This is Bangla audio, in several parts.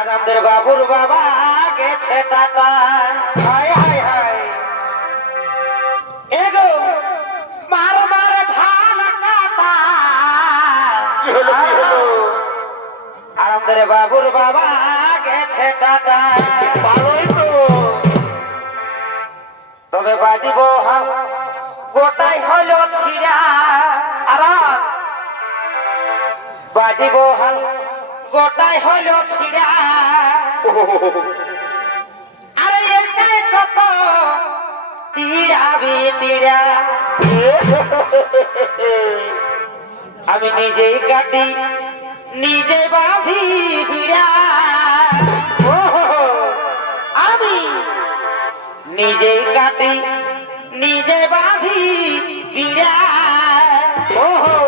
আনন্দের বাবুর বাবা গেছে তাতার হায় হায় হায়। এগো মার মার ধান কাটা। আনন্দের বাবুর বাবা গেছে তাতার ভালোই তো। তবে বাজিব হাল গোটাই হইল ছিড়া। আর বাজিব হাল গোটাই হইল ছিড়া। আরে এটাই কত তিরাবে তিরা। আমি নিজেই কাটি, নিজে বাঁধি বিরা আমি নিজেই কাটি, নিজে বাঁধি বিরা ওহো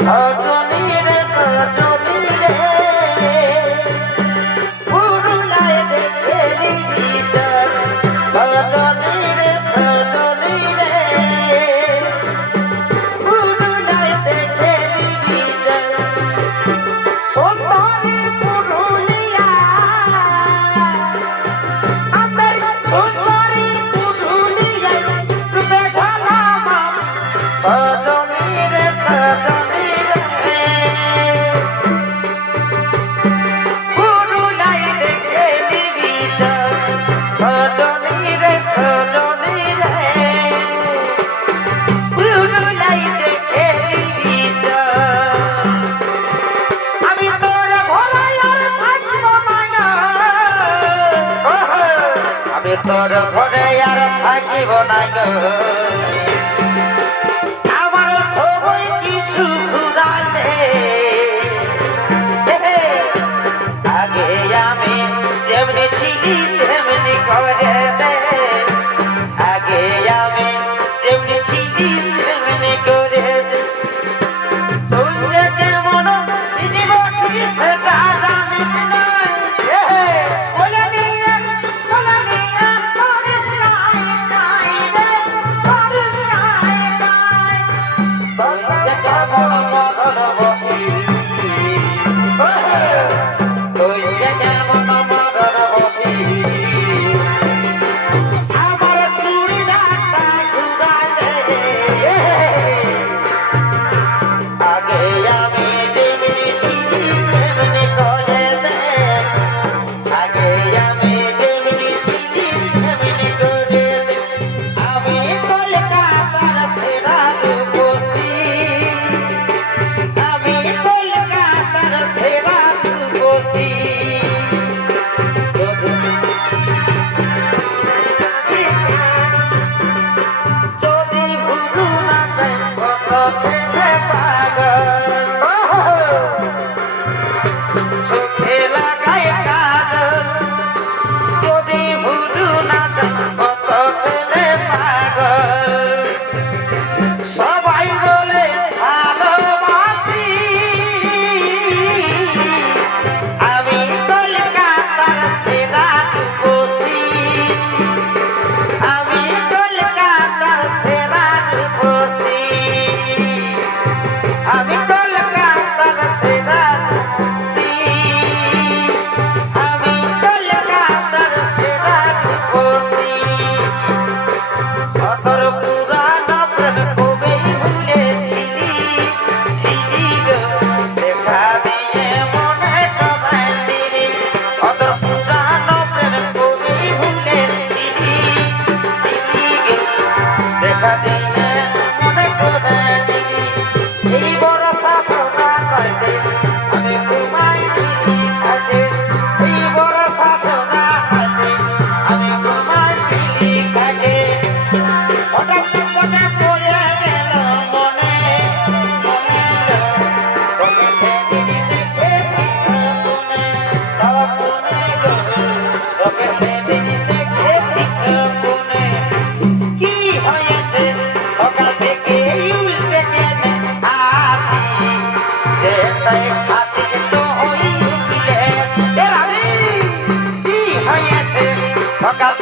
i Sajo mere sajo তোর ঘরে আর থাকিব না গো। আমার সবই কিছু আমি যেমনি ছিলি তেমনি করে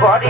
Body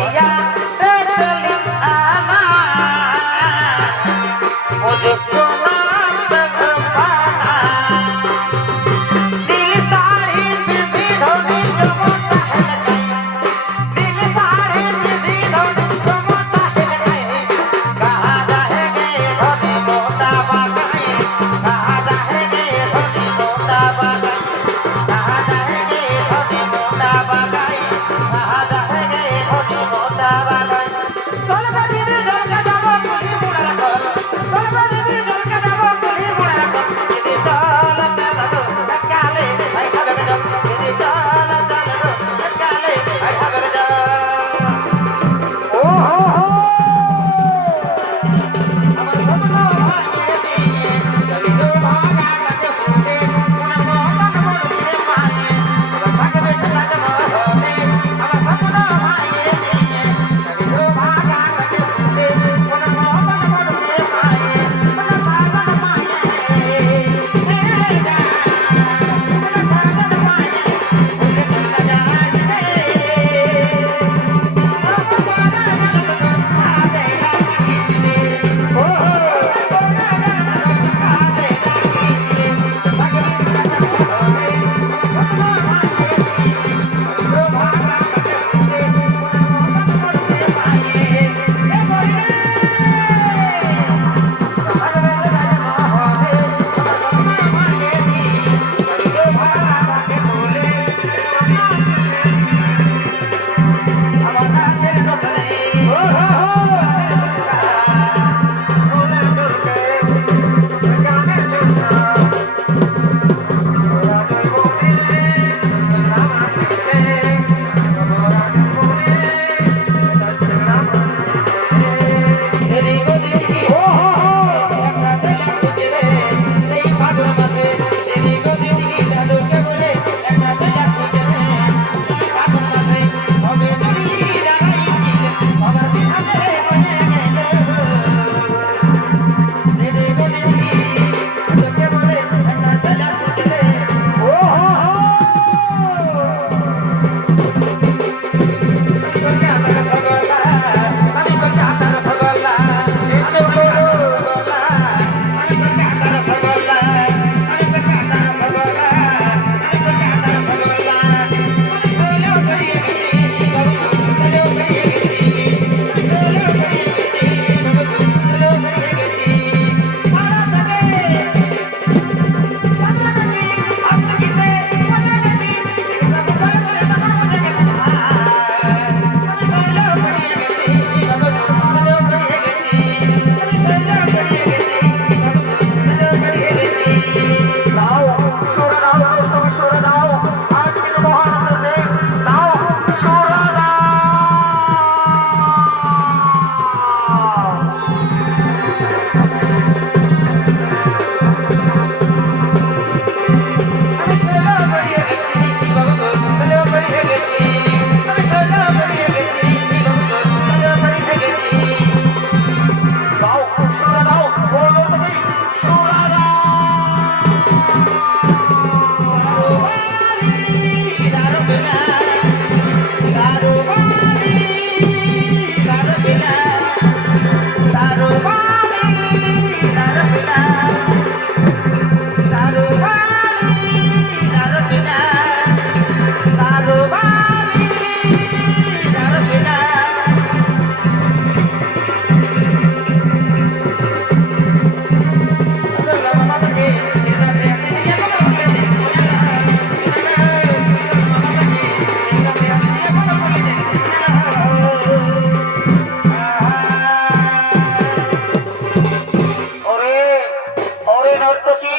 সেই নর্তকী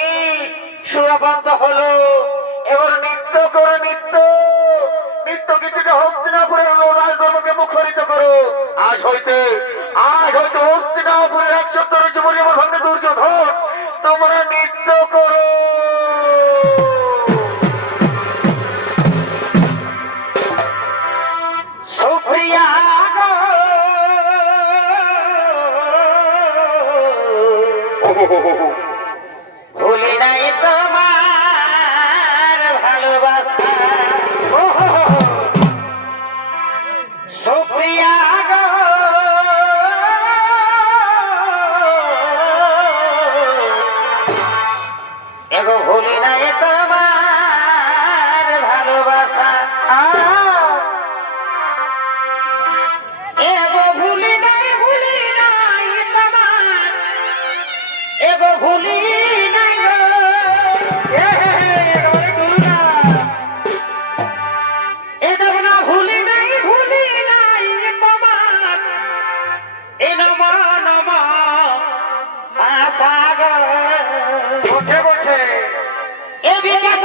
সুরাপান্ত হলো, এবার নৃত্য করো, নৃত্য। নৃত্য গীতিকে হস্তিনাপুরের রাজধর্মকে মুখরিত করো। আজ হইতে আজ হইতে হস্তিনাপুরের একশো তরুণ জীবন জীবন ভাঙ্গে দুর্যোধন। তোমরা ভালোবাসা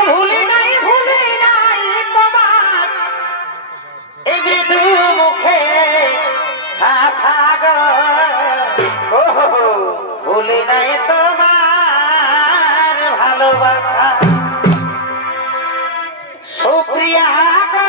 ভুলি নাই ভুলি নাই নাই তোমার ভালোবাসা। সুপ্রিয়া গো